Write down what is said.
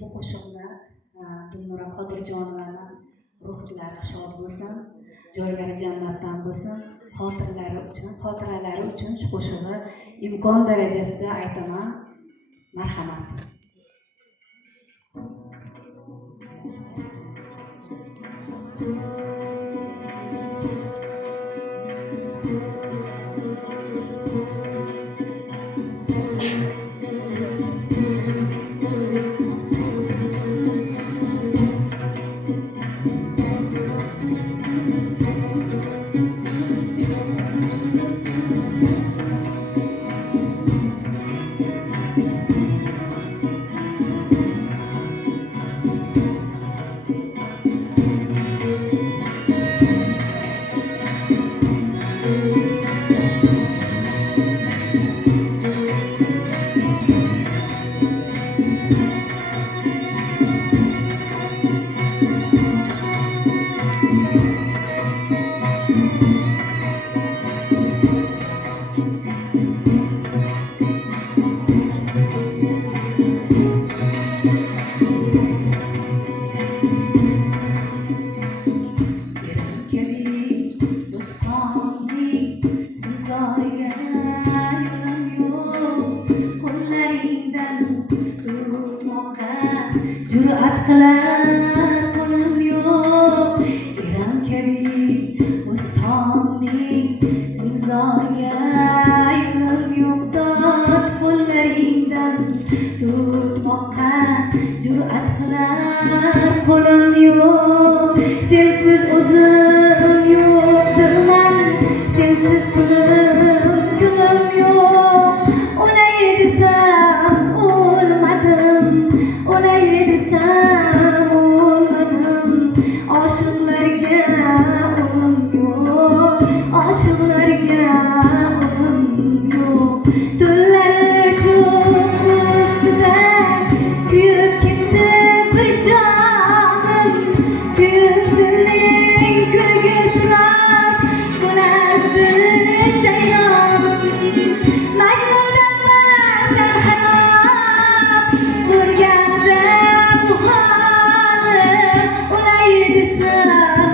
bu qo'shiqni Dilnura Qodirjonovani ruhlari shod bo'lsin, joylari jannatdan bo'lsin, xotiralari uchun shu qo'shig'i imkon darajasida aytaman. Marhamat. Jur'at qilar qo'lim yo'q, Iram kabi Bo'stonning gulzoriga yo'lim yo'q, dod qo'llaringdan tutmoqqa jur'at qilar qo'lim yo'q. Sensiz o'zim yo'qdirman, sensiz tunim kunim yo'q. O'lay desam o'lmadim, o'lay desam o'lmadim. Oshiqlarga o'lim yo'q, oshiqlarga o'lim yo'q. Tunlari cho'q ustida kuyib ketdi bir jonim, kuyib dilning kulgisimas bo'lardi jayronim. Majnundanman tanhalab ko'rganida bu holim, o'lay desam